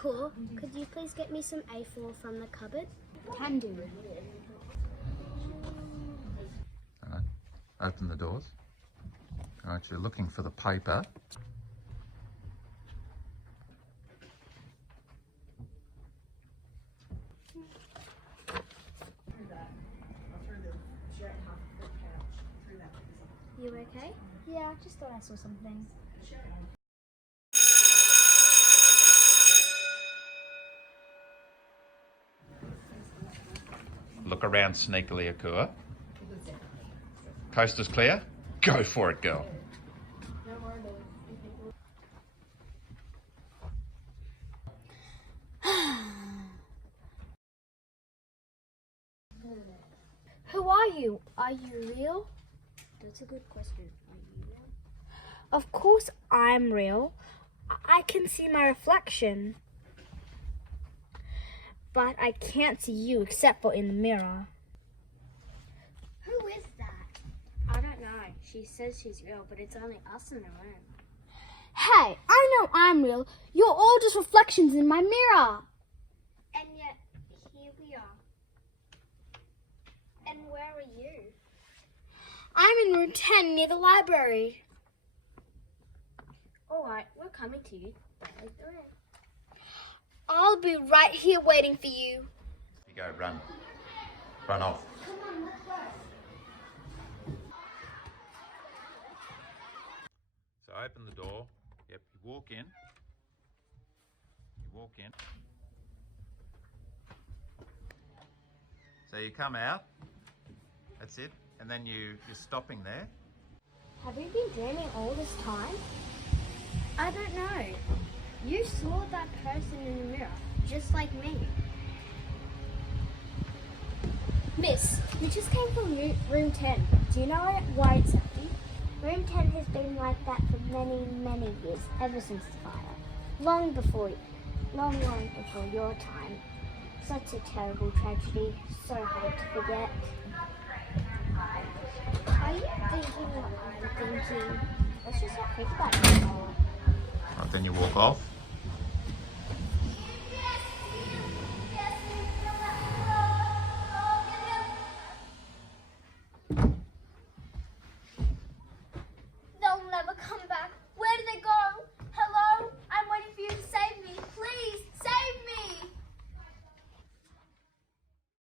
cool. Could you please get me some A4 from the cupboard? Can do. Alright, open the doors. Alright, you're looking for the paper. You okay? Yeah, just thought I saw something. Look around sneakily, Akua. Coast is clear? Go for it, girl. Who are you? Are you real? That's a good question. Are you real? Of course I'm real. I can see my reflection. But I can't see you except for in the mirror. Who is that? I don't know. She says she's real, but it's only us in the room. Hey, I know I'm real. You're all just reflections in my mirror. And yet, here we are. And where are you? I'm in room 10 near the library. Alright, we're coming to you. Don't leave the room. I'll be right here waiting for you. You go, run. Run off. Come on, let's go. So open the door. Yep, you walk in. You walk in. So you come out. That's it. And then you're stopping there. Have you been dreaming all this time? I don't know. You saw that person in the mirror, just like me. Miss, we just came from room 10. Do you know why it's empty? Room 10 has been like that for many, many years, ever since the fire. Long before your time. Such a terrible tragedy, so hard to forget. Are you thinking what I'm thinking? Let's just not think about it anymore. Right, then you walk off.